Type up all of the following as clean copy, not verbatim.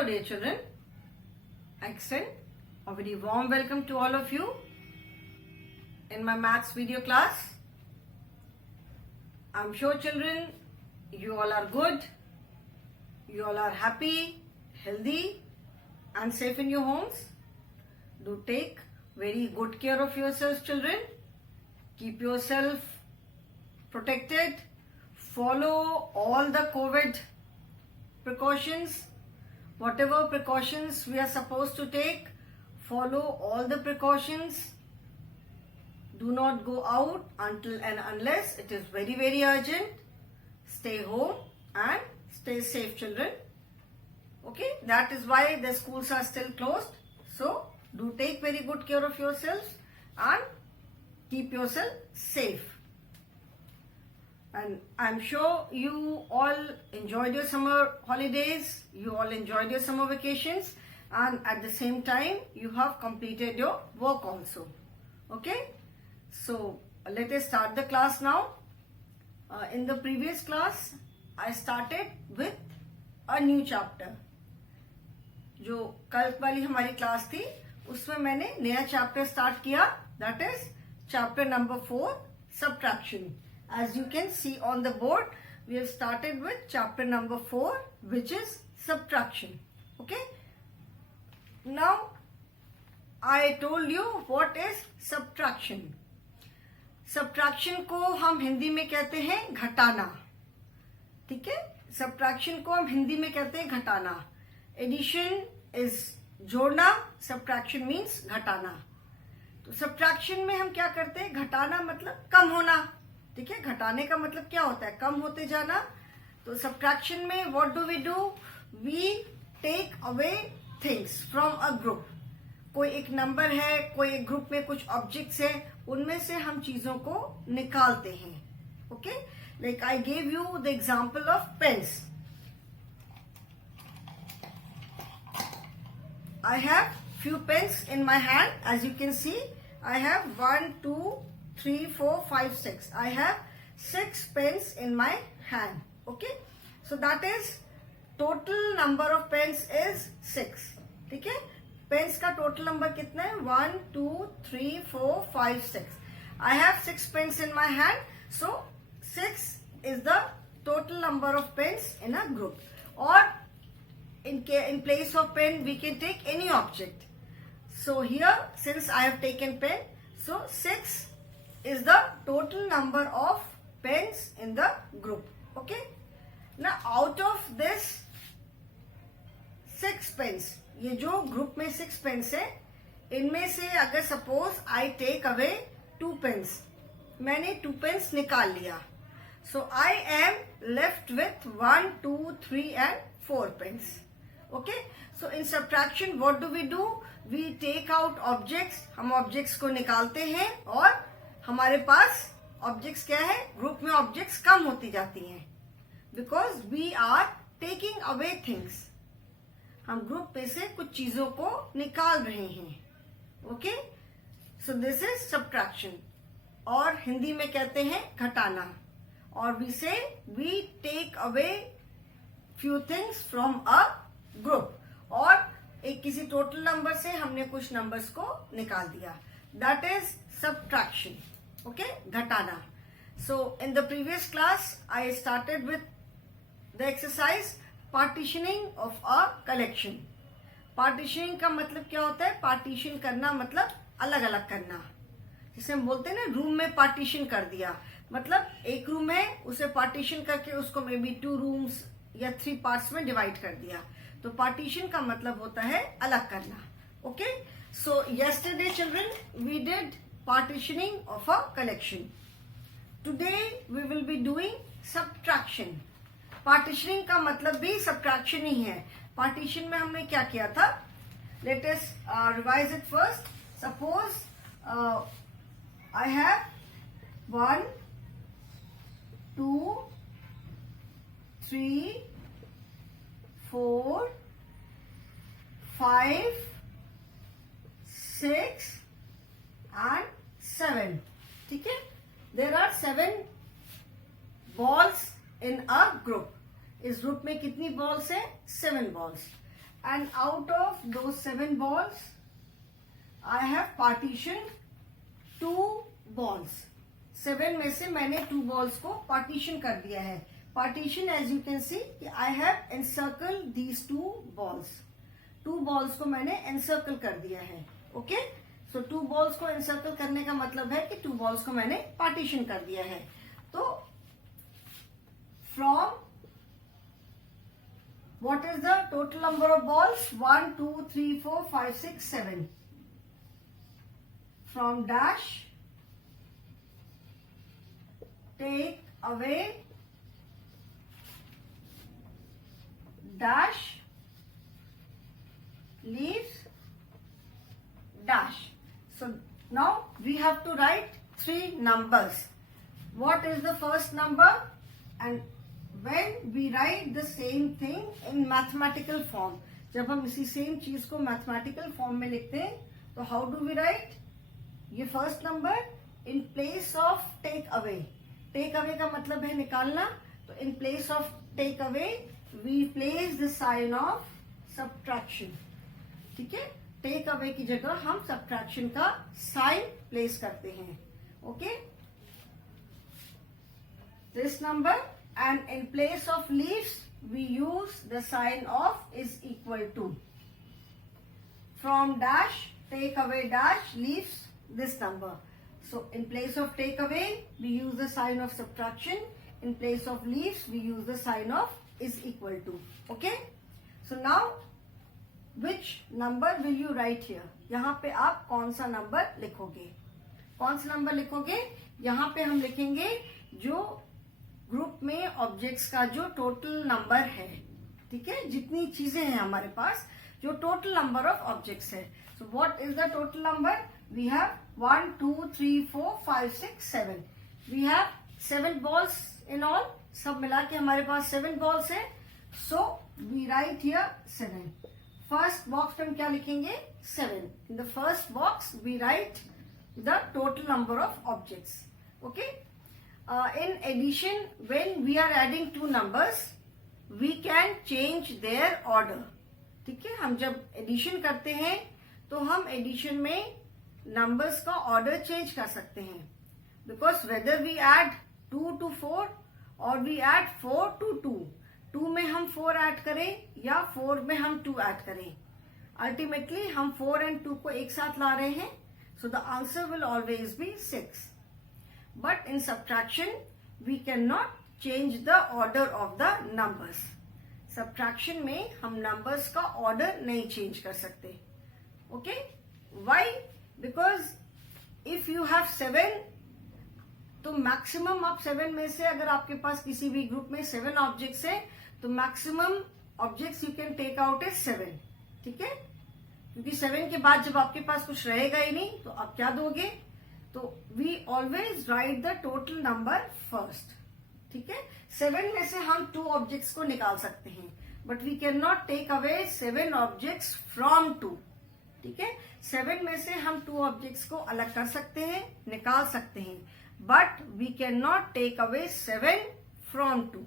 Hello dear children, I extend a very warm welcome to all of you in my maths video class. I'm sure children, you all are good, you all are happy, healthy and safe in your homes. Do take very good care of yourselves children. Keep yourself protected. Follow all the COVID precautions. Whatever precautions we are supposed to take, follow all the precautions. Do not go out until and unless it is very, very urgent. Stay home and stay safe children. Okay, that is why the schools are still closed. So, do take very good care of yourselves and keep yourself safe. And I'm sure you all enjoyed your summer holidays, you all enjoyed your summer vacations, and at the same time you have completed your work also. Okay, so let us start the class now. In the previous class I started with a new chapter. जो कल वाली हमारी क्लास थी उसमें मैंने नया chapter start किया, that is chapter number 4, subtraction. As you can see on the board, we have started with chapter number 4, which is subtraction. Okay. Now, I told you what is subtraction. Subtraction को हम हिंदी में कहते हैं घटाना. ठीक है, subtraction को हम हिंदी में कहते हैं घटाना. Addition is जोड़ना, subtraction means घटाना. तो subtraction में हम क्या करते हैं? घटाना मतलब कम होना. ठीक है, घटाने का मतलब क्या होता है? कम होते जाना. तो सब्ट्रैक्शन में what do we do? We take away things from a group. कोई एक नंबर है, कोई एक ग्रुप में कुछ ऑब्जेक्ट्स है, उनमें से हम चीजों को निकालते हैं. Okay, like I gave you the example of pens. I have few pens in my hand. As you can see, I have 1, 2, 3, 4, 5, 6. I have 6 pens in my hand. Okay, so that is total number of pens is 6. ठीक है, pens का total number कितना है? 1, 2, 3, 4, 5, 6. I have 6 pens in my hand. So 6 is the total number of pens in a group. Or in place of pen, we can take any object. So here, since I have taken pen, so 6 is the total number of pens in the group. Okay. Now out of this 6 pens, ये जो group में 6 pens है, इनमें से अगर suppose I take away 2 pens, मैंने 2 pens निकाल लिया. So I am left with 1, 2, 3 and 4 pens. Okay. So in subtraction, what do? We take out objects. हम objects को निकालते हैं और हमारे पास objects क्या है? ग्रुप में objects कम होती जाती हैं. Because we are taking away things. हम ग्रुप में से कुछ चीजों को निकाल रहे हैं. Okay? So this is subtraction. और हिंदी में कहते हैं घटाना. और we say we take away few things from a group. और एक किसी टोटल नंबर से हमने कुछ नंबर्स को निकाल दिया. That is subtraction. ओके, घटाना. So in the previous class I started with the exercise partitioning of a collection. Partitioning का मतलब क्या होता है? पार्टीशन करना मतलब अलग अलग करना. जिसे हम बोलते हैं ना, रूम में पार्टीशन कर दिया. मतलब एक रूम है, उसे पार्टीशन करके उसको मे बी 2 रूम्स या 3 पार्ट्स में डिवाइड कर दिया. तो पार्टीशन का मतलब होता है अलग करना. Okay, so yesterday children we did partitioning of a collection. Today we will be doing subtraction. Partitioning का मतलब भी सब्ट्रैक्शन ही है. पार्टीशन में हमने क्या किया था? Let us revise it first. Suppose I have 1, 2, 3, 4, 5, 6 and 7. ठीक है, there are 7 balls in a group. इस ग्रुप में कितनी बॉल्स है? 7 balls. and out of those 7 balls I have partitioned 2 balls. 7 में से मैंने 2 balls को partition कर दिया है. Partition as you can see I have encircled these 2 balls. 2 balls को मैंने encircle कर दिया है. Okay? So 2 balls को encircle करने का मतलब है कि 2 balls को मैंने partition कर दिया है. तो from what is the total number of balls? 1, 2, 3, 4, 5, 6, 7. From dash, take away dash, leaves dash. So now we have to write 3 numbers. What is the first number? And when we write the same thing in mathematical form, जब हम इसी सेम चीज को mathematical form में लिखते हैं तो how do we write? ये first number in place of take away. Take away का मतलब है निकालना. तो in place of take away we place the sign of subtraction. ठीक है, टेक अवे की जगह हम सब्ट्रैक्शन का साइन प्लेस करते हैं. Okay, this number, and in place of leaves we use the sign of is equal to. From dash, take away dash, leaves this number. So in place of take away we use the sign of subtraction. In place of leaves we use the sign of is equal to. Okay, so now which number will you write here? यहाँ पे आप कौन सा नंबर लिखोगे? कौन सा नंबर लिखोगे? यहाँ पे हम लिखेंगे जो ग्रुप में ऑब्जेक्ट्स का जो टोटल नंबर है. ठीक है, जितनी चीजें हैं हमारे पास, जो टोटल नंबर ऑफ ऑब्जेक्ट्स है. So what is the total number? We have 1, 2, 3, 4, 5, 6, 7. We have 7 balls in all. सब मिला के हमारे पास 7 बॉल्स है. So we write here 7. First box में हम क्या लिखेंगे? 7. In the first box we write the total number of objects. Okay, in addition, when we are adding 2 numbers, we can change their order. ठीक है, हम जब एडिशन करते हैं तो हम एडिशन में नंबर्स का ऑर्डर चेंज कर सकते हैं. Because whether we add 2 to 4 और वी एड 4 to 2, 2 में हम 4 ऐड करें या 4 में हम 2 ऐड करें, अल्टीमेटली हम 4 and 2 को एक साथ ला रहे हैं. So the answer will always be 6. But in subtraction, we cannot change the order of the numbers. Subtraction में हम numbers का order नहीं change कर सकते. Okay? Why? Because if you have 7, तो maximum आप 7 में से अगर आपके पास किसी भी ग्रुप में 7 objects है तो maximum objects you can take out is 7. ठीक है? क्योंकि 7 के बाद जब आपके पास कुछ रहेगा ही नहीं तो आप क्या दोगे? तो we always write the total number first. ठीक है, 7 में से हम 2 ऑब्जेक्ट्स को निकाल सकते हैं, but we can not take away 7 objects from 2. ठीक है, 7 में से हम 2 ऑब्जेक्ट्स को अलग कर सकते हैं, निकाल सकते हैं, but we can not take away 7 from 2.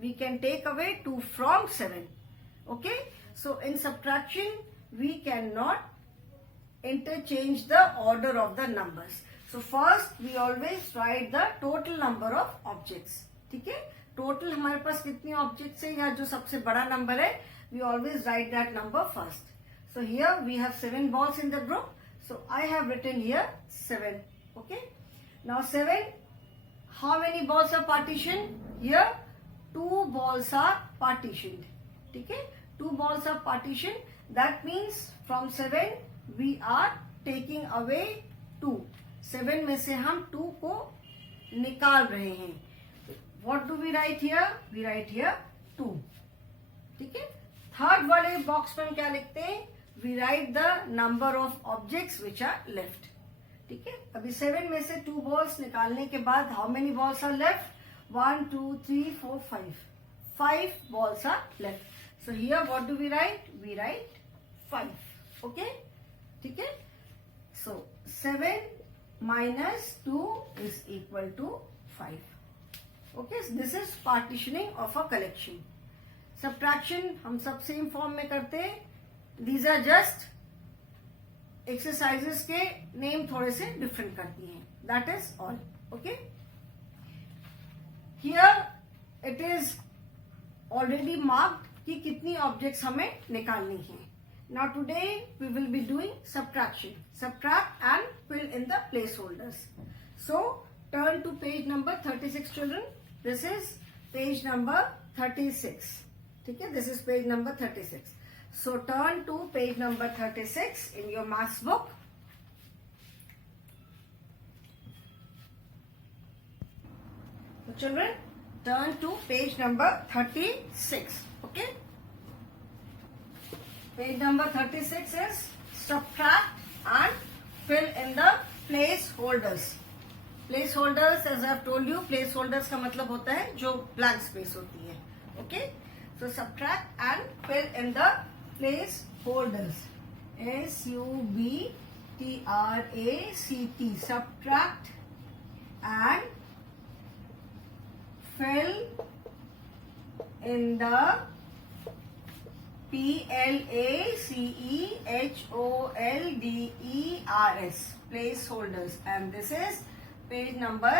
We can take away 2 from 7. Okay, so in subtraction we can not interchange the order of the numbers. So first we always write the total number of objects. ठीक है, टोटल हमारे पास कितने ऑब्जेक्ट्स है या जो सबसे बड़ा नंबर है, we always write that number first. So here we have 7 balls in the group. So I have written here 7. Okay. Now 7. How many balls are partitioned? Here 2 balls are partitioned. ठीक है, 2 balls are partitioned. That means from 7 we are taking away 2. 7 में से हम 2 को निकाल रहे हैं. What do we write here? We write here 2. ठीक है, थर्ड वाले बॉक्स में हम क्या लिखते हैं? We write the number of objects which are left. ठीक है, अभी 7 में से 2 balls निकालने के बाद how many balls are left? 1, 2, 3, 4, 5. 5 balls are left. So here what do we write? We write 5. Okay? ठीक है, so 7 minus 2 is equal to 5. Okay, so this is partitioning of a collection. Subtraction हम सब सेम फॉर्म में करते हैं. दीज आर जस्ट एक्सरसाइजेस के name थोड़े से डिफरेंट करती हैं. That is all. Okay, here it is already marked कि कितनी ऑब्जेक्ट्स हमें निकालनी है. Now today we will be doing subtraction. Subtract and fill in the place holders. So turn to page number 36 children. This is page number 36. ठीक है, this is page number 36. So turn to page number 36 in your maths book. So children, turn to page number 36. Okay, page number 36 is subtract and fill in the place holders. Place holders, as I have told you, place holders का मतलब होता है जो blank space होती है. Okay, so subtract and fill in the place holders. SUBTRACT, subtract and fill in the PLACEHOLDERS, place holders. And this is page number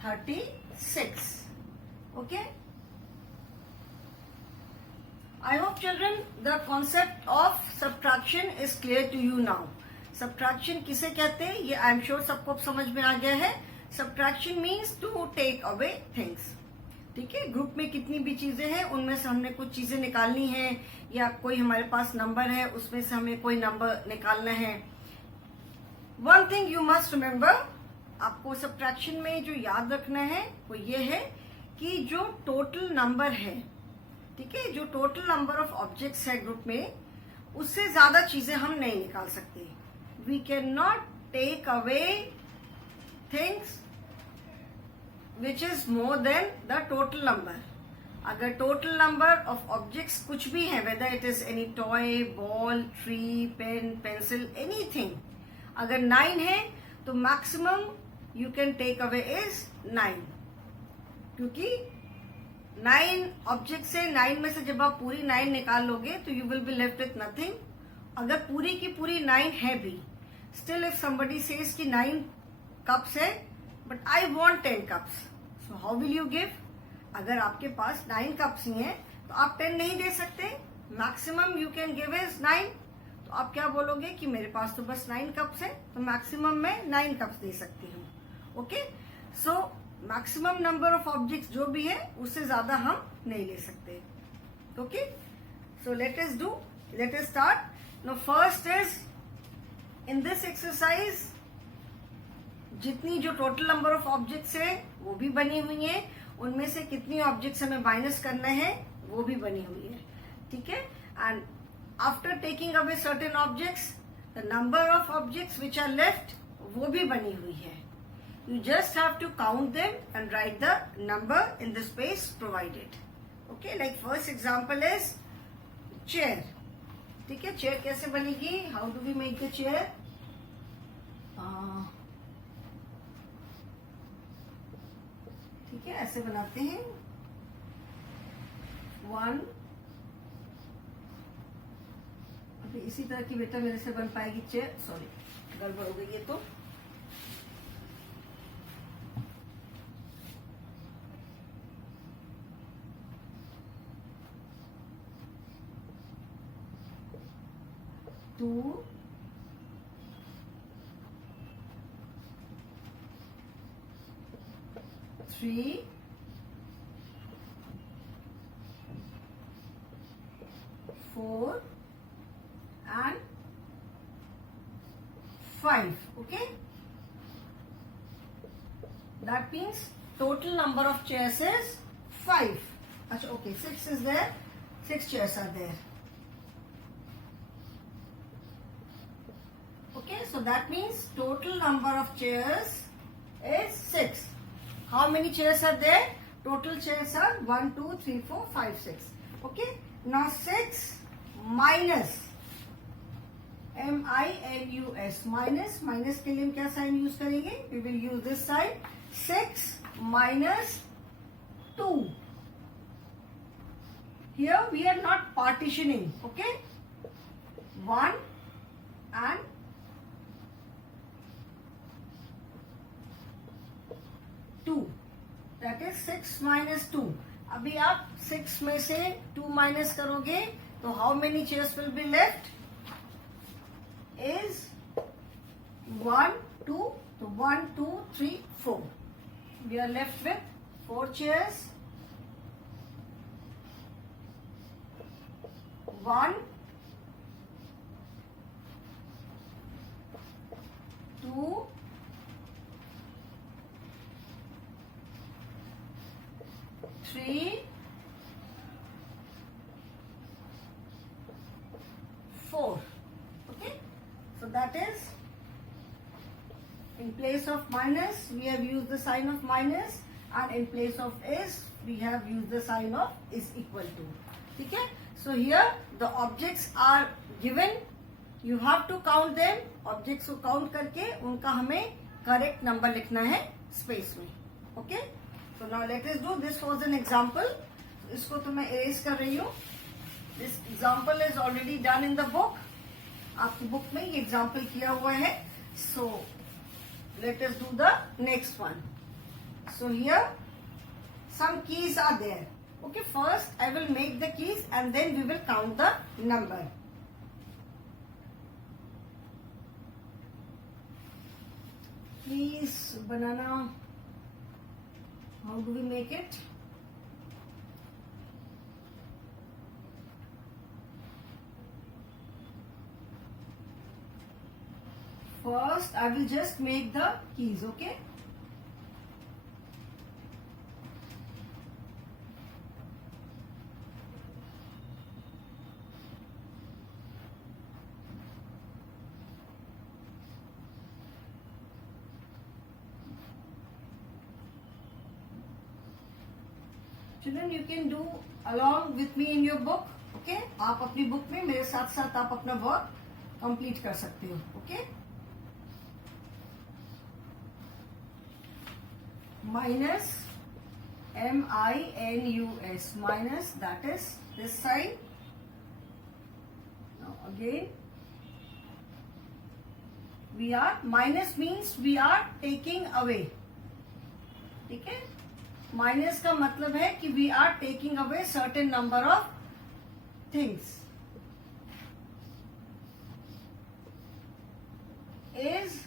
36. Okay, I hope children the concept of subtraction is clear to you now. Subtraction किसे कहते हैं ये I am sure सबको समझ में आ गया है. Subtraction means to take away things. ठीक है, ग्रुप में कितनी भी चीजें हैं उनमें से हमने कुछ चीजें निकालनी है, या कोई हमारे पास नंबर है उसमें से हमें कोई नंबर निकालना है. One thing you must remember, आपको सब्ट्रैक्शन में जो याद रखना है वो ये है कि जो टोटल नंबर है, ठीक है, जो टोटल नंबर ऑफ ऑब्जेक्ट्स है ग्रुप में, उससे ज्यादा चीजें हम नहीं निकाल सकते. We can not take away things which is more than the total number. अगर टोटल नंबर ऑफ ऑब्जेक्ट्स कुछ भी है, whether it is any toy, ball, tree, pen, pencil, anything, अगर 9 है तो maximum you can take away is 9. क्योंकि 9 ऑब्जेक्ट से 9 में से जब आप पूरी 9 निकाल लोगे तो you will be left with nothing. अगर पूरी की पूरी 9 है भी, still if somebody says कि 9 cups है but I want 10 cups, so how will you give? अगर आपके पास 9 cups ही हैं तो आप 10 नहीं दे सकते. Maximum you can give is 9. तो आप क्या बोलोगे कि मेरे पास तो बस 9 कप्स है तो मैक्सिमम मैं 9 कप्स दे सकती हूँ. Okay, so maximum number of objects जो भी है उससे ज्यादा हम नहीं ले सकते. Okay, so let us start. Now first is in this exercise जितनी जो टोटल नंबर ऑफ ऑब्जेक्ट्स है वो भी बनी हुई है, उनमें से कितनी ऑब्जेक्ट्स हमें माइनस करना है वो भी बनी हुई है. ठीक है, and after taking away certain objects the number of objects which are left वो भी बनी हुई है. You just have to count them and write the number in the space provided. Okay, like first example is chair. ठीक है, chair कैसे बनेगी? How do we make the chair? ठीक है, ऐसे बनाते हैं. 1. अभी इसी तरह की बेटा मेरे से बन पाएगी चेयर. सॉरी, गड़बड़ हो गई है तो. Two, 3, 4 and 5. Okay, that means total number of chairs is 5. Okay, 6 is there, 6 chairs are there. Okay, so that means total number of chairs is 6. How many chairs are there? Total chairs are 1, 2, 3, 4, 5, 6. Okay, now 6 minus minus minus के लिए हम क्या sign use करेंगे? We will use this side. 6 minus 2. here we are not partitioning, okay? 1 and 2, that is 6 minus 2. अभी आप 6 में से 2 माइनस करोगे तो how many chairs will be left is 1 2, तो 1 2 3 4. We are left with 4 chairs. 1 2 3 4. Okay, so that is, in place of minus we have used the sign of minus, and in place of is we have used the sign of is equal to. Okay, so here the objects are given, you have to count them. objects को count करके उनका हमें correct number लिखना है space में. Okay, so now let us do, this was an example. इसको तो मैं erase कर रही हूँ. This example is already done in the book. आपकी बुक में ये example किया हुआ है. So let us do the next one. So here some keys are there. Okay, first I will make the keys and then we will count the number. Keys banana, how do we make it? First I will just make the keys, okay? Children, you can do along with me in your book, okay? आप अपनी बुक में मेरे साथ साथ आप अपना work complete कर सकते हो, okay? Minus minus, minus, that is this sign. Now again we are, minus means we are taking away. ठीक है, माइनस का मतलब है कि we are taking away certain number of things. Is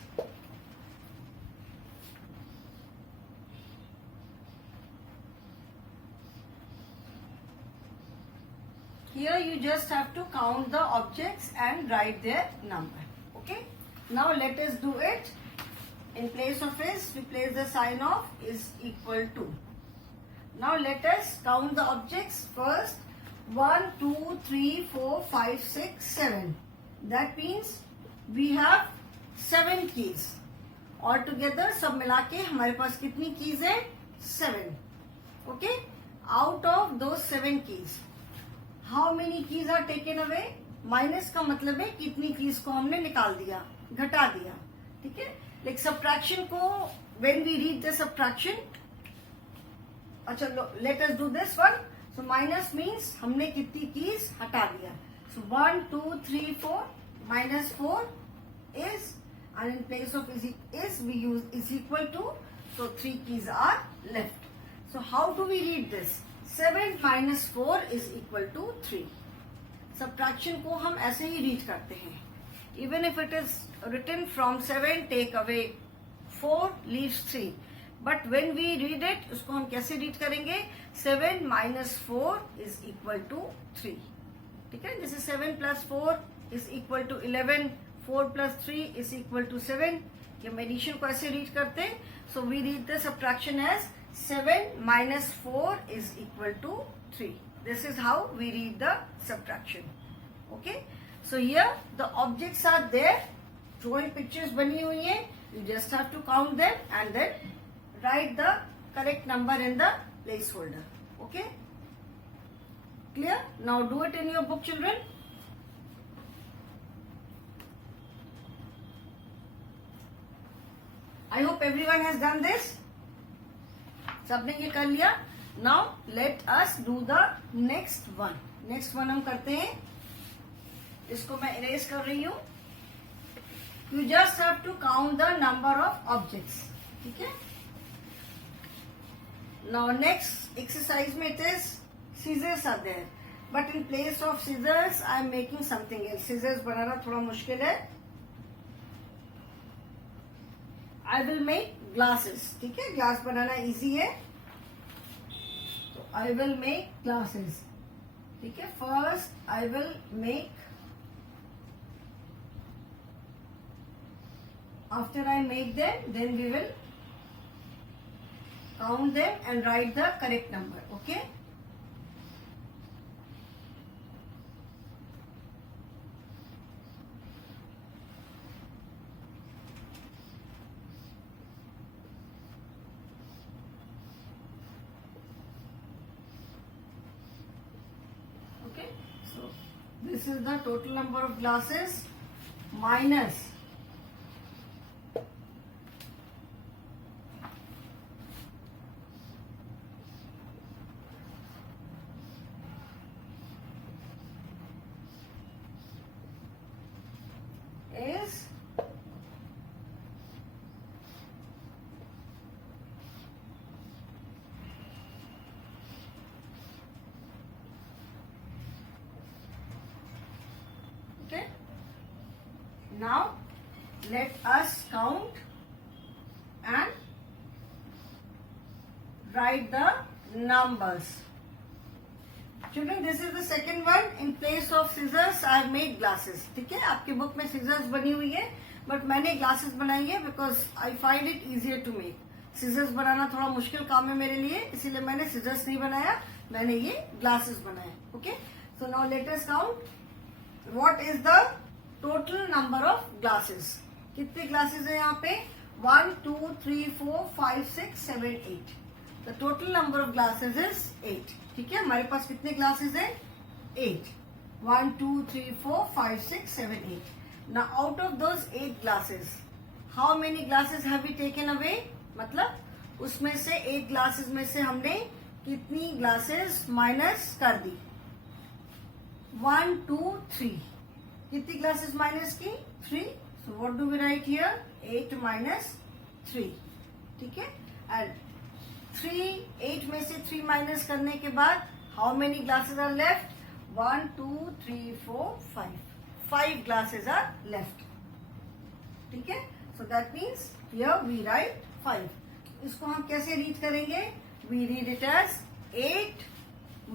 here you just have to count the objects and write their number. Okay, now let us do it. In place of is we place the sign of is equal to. Now let us count the objects first. 1 2 3 4 5 6 7. That means we have 7 keys. Altogether सब मिला के हमारे पास कितनी keys है? 7. Okay. Out of those 7 keys, how many keys are taken away? Minus का मतलब है कितनी keys को हमने निकाल दिया, घटा दिया. ठीक है. Like subtraction को, when we read the subtraction, अच्छा let us do this one. So minus means हमने कितनी keys हटा दिया. So 1 2 3 4 minus 4 is, and in place of is we use is equal to. So 3 keys are left. So how do we read this? 7 minus 4 is equal to 3. Subtraction को हम ऐसे ही read करते हैं. Even if it is written from 7 take away 4 leaves 3. But when we read it, उसको हम कैसे read करेंगे? 7 minus 4 is equal to 3. ठीक है, जैसे 7 plus 4 is equal to 11, 4 plus 3 is equal to 7. ये हम एडिशन को ऐसे read करते हैं. So we read the subtraction as 7 minus 4 is equal to 3. This is how we read the subtraction. Okay. So here the objects are there. Drawing pictures बनी हुई हैं. You just have to count them and then write the correct number in the placeholder. Okay. Clear? Now do it in your book, children. I hope everyone has done this. सबने ये कर लिया. Now let us do the next one. Next one हम करते हैं. इसको मैं erase कर रही हूं. You just have to count the number of objects. ठीक है. नाउ नेक्स्ट एक्सरसाइज में it is scissors are there, but in place of scissors I am making something else. Scissors बनाना थोड़ा मुश्किल है. I will make glasses. ठीक है. ग्लास बनाना इजी है, तो आई विल मेक ग्लासेस. ठीक है. फर्स्ट आई will make, after I make them, then we will count them and write the correct number. Okay. Okay. So this is the total number of glasses minus is okay. Now let us count and write the numbers. Children, this is the second one. In place of scissors I have made glasses. ठीक है. आपकी book में scissors बनी हुई है, बट मैंने glasses बनाई है because I find it easier to make. scissors बनाना थोड़ा मुश्किल काम है मेरे लिए, इसीलिए मैंने scissors नहीं बनाया, मैंने ये glasses बनाया. Okay. So now let us count. What is the total number of glasses? कितने glasses है यहाँ पे? 1, 2, 3, 4, 5, 6, 7, 8. The total number of glasses is 8. ठीक है. हमारे पास कितने ग्लासेस हैं? 8. 1, 2, 3, 4, 5, 6, 7, 8. Now out of those 8 glasses, how many glasses have we taken away? मतलब उसमें से 8 glasses में से हमने कितनी glasses माइनस कर दी? 1, 2, 3. कितनी glasses माइनस की? 3. So what do we write here? 8 minus 3. ठीक है. And 8 में से 3 माइनस करने के बाद how many glasses are left? 1, 2, 3, 4, 5. 5 glasses are left. ठीक है. So that means here we write 5. इसको हम कैसे रीड करेंगे? We read it as 8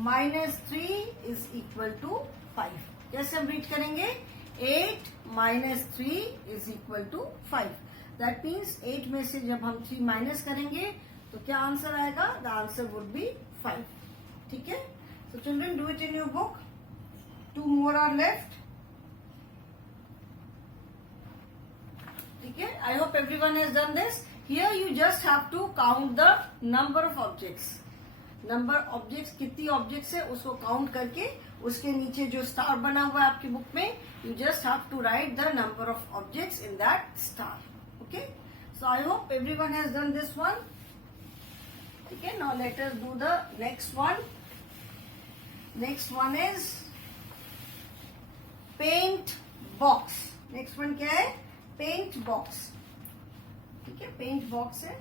minus 3 is equal to 5. कैसे हम रीड करेंगे? 8 minus 3 is equal to 5. That means 8 में से जब हम 3 माइनस करेंगे तो क्या आंसर आएगा? The answer would be 5. ठीक है. So children, do it in your book. 2 more are left. ठीक है. I hope everyone has done this. Here you just have to count the number of objects. Number objects, कितनी objects है उसको काउंट करके उसके नीचे जो स्टार बना हुआ है आपकी बुक में, you just have to write the number of objects in that star. Okay. So I hope everyone has done this one. Okay, now let us do the next one. Next one is paint box. Next one क्या है? Paint box. ठीक है. Paint box है.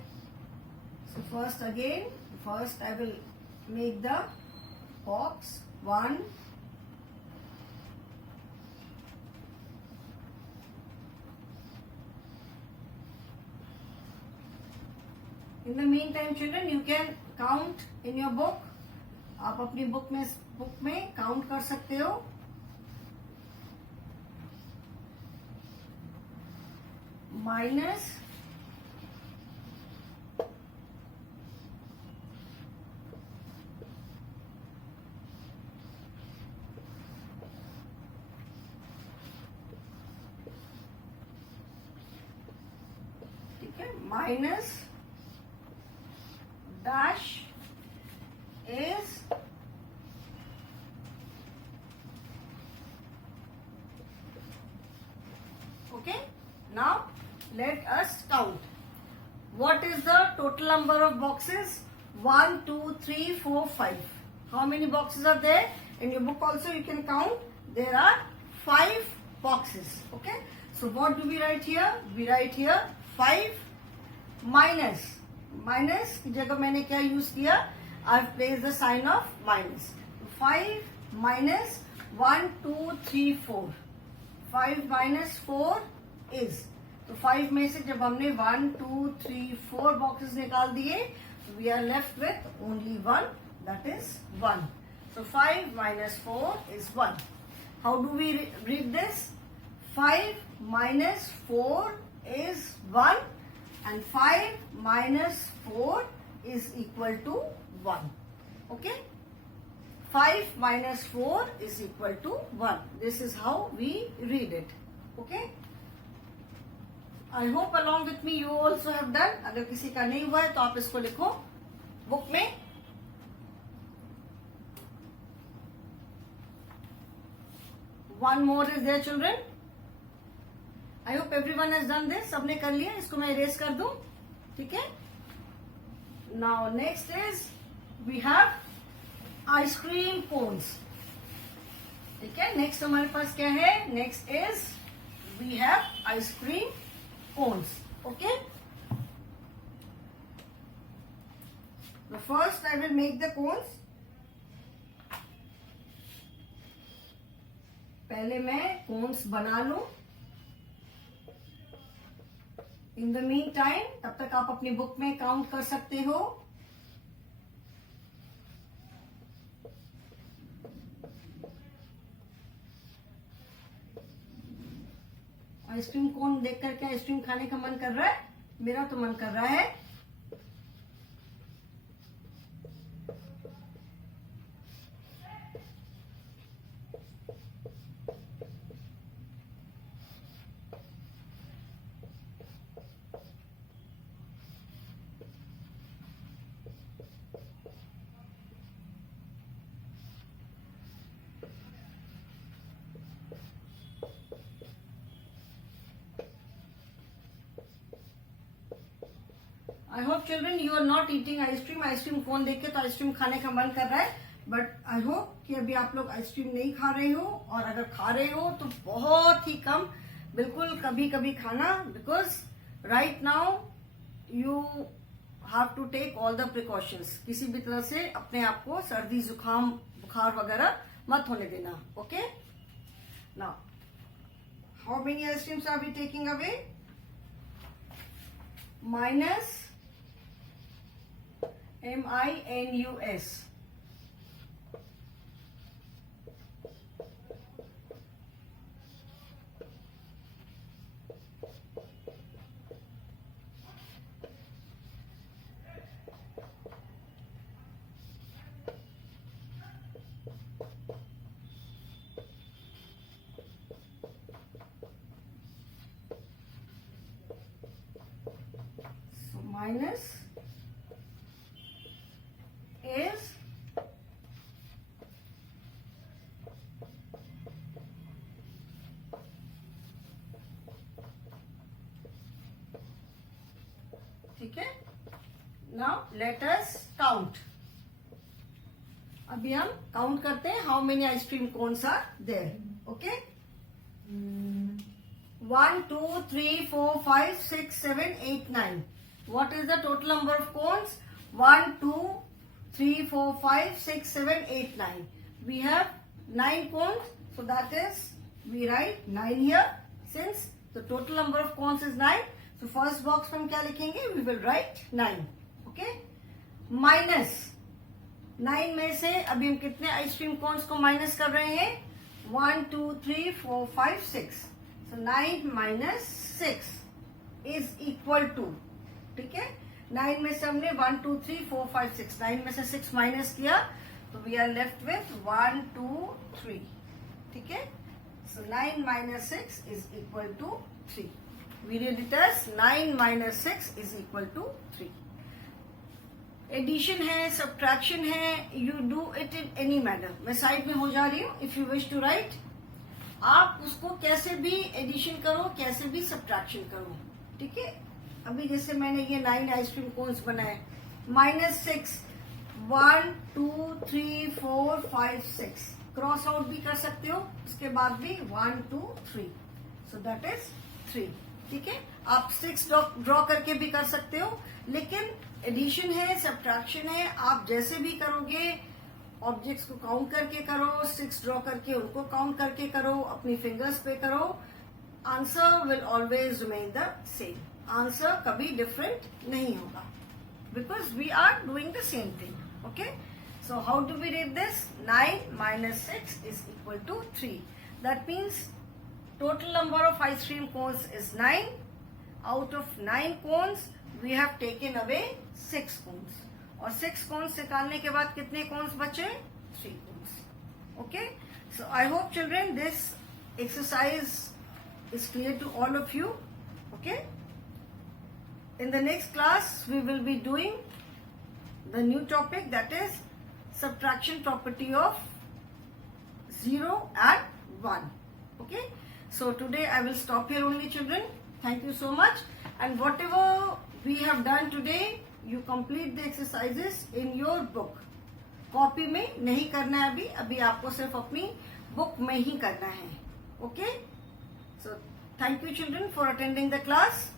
So first I will make the box. 1, in the meantime children you can count in your book. आप अपनी बुक में काउंट कर सकते हो. माइनस ठीक है. Minus dash is okay. Now let us count. What is the total number of boxes? 1, 2, 3, 4, 5. How many boxes are there? In your book also you can count. There are 5 boxes. Okay. So what do we write here? We write here 5 minus. Minus की जगह मैंने क्या use किया? I've placed the sign of minus. 5 minus 1, 2, 3, 4. 5 minus 4 is. तो 5 में से जब हमने 1, 2, 3, 4 boxes निकाल दिए, we are left with only 1. That is 1. So 5 minus 4 is 1. How do we read this? 5 minus 4 is 1 and 5 minus 4 is equal to 1. Okay? 5 minus 4 is equal to 1. This is how we read it. Okay? I hope along with me you also have done. अगर किसी का नहीं हुआ है तो आप इसको लिखो बुक में. One more is there, children. I hope everyone has done this. सबने कर लिया. इसको मैं erase कर दूं. ठीक है? Now next is we have ice cream cones. ठीक है? Next हमारे पास क्या है? Next is we have ice cream cones. Okay? The first I will make the cones. पहले मैं कोन्स बना लूं. इन द मीन टाइम तब तक आप अपनी बुक में काउंट कर सकते हो. आइसक्रीम कोन देख करके आइसक्रीम खाने का मन कर रहा है. मेरा तो मन कर रहा है. I hope children you are not eating ice cream. Ice cream कौन देख के तो आइसक्रीम खाने का मन कर रहा है. बट आई होप कि अभी आप लोग आइसक्रीम नहीं खा रहे हो, और अगर खा रहे हो तो बहुत ही कम, बिल्कुल कभी कभी खाना. Because right now you have to take all the precautions. किसी भी तरह से अपने आप को सर्दी जुकाम बुखार वगैरह मत होने देना. Okay. Now how many ice creams are we taking away? Minus MINUS. So minus is ठीक है. Now let us count. अभी हम काउंट करते हैं how many ice cream cones are there. Okay. 1, 2, 3, 4, 5, 6, 7, 8, 9. What is the total number of cones? 1, 2, 3, 4, 5, 6, 7, 8, 9. We have 9 cones. So that is, we write 9 here. Since the total number of cones is 9. So first box में हम क्या लिखेंगे? We will write 9. Okay. Minus 9 में से अभी हम कितने ice cream cons को माइनस कर रहे हैं? 1, 2, 3, 4, 5, 6. So 9 minus 6 is equal to, ठीक है. 9 में से हमने 1, 2, 3, 4, 5, 6. 9 में से 6 माइनस किया तो वी आर लेफ्ट विथ 1, 2, 3. ठीक है. सो 9 minus 6 is equal to 3. We read it as 9 minus 6 is equal to 3. एडिशन है, सब्ट्रैक्शन है, you do it in any manner. मैं साइड में हो जा रही हूँ. If you wish to write, आप उसको कैसे भी एडिशन करो, कैसे भी सब्ट्रैक्शन करो. ठीक है. अभी जैसे मैंने ये 9 आइसक्रीम कोन्स बनाए, -6 1 2 3 4 5 6 क्रॉस आउट भी कर सकते हो, उसके बाद भी 1 2 3, सो दैट इज 3। ठीक है, आप 6 ड्रॉ करके भी कर सकते हो, लेकिन एडिशन है, सब्ट्रैक्शन है, आप जैसे भी करोगे ऑब्जेक्ट्स को काउंट करके करो, 6 ड्रॉ करके उनको काउंट करके करो, अपनी फिंगर्स पे करो, answer will always remain the same, answer कभी डिफरेंट नहीं होगा, because we are doing the same thing. Okay, so how do we read this? 9 minus 6 is equal to 3. That means total number of ice cream cones is 9. Out of 9 cones we have taken away 6 cones, और 6 cones निकालने के बाद कितने cones बचे? 3 cones. Okay, so I hope children this exercise is clear to all of you. Okay, in the next class we will be doing the new topic, that is subtraction property of 0 and 1. Okay, so today I will stop here only children. Thank you so much, and whatever we have done today, you complete the exercises in your book. Copy में नहीं करना है, अभी आपको सिर्फ अपनी बुक में ही करना है। Okay, so thank you children for attending the class.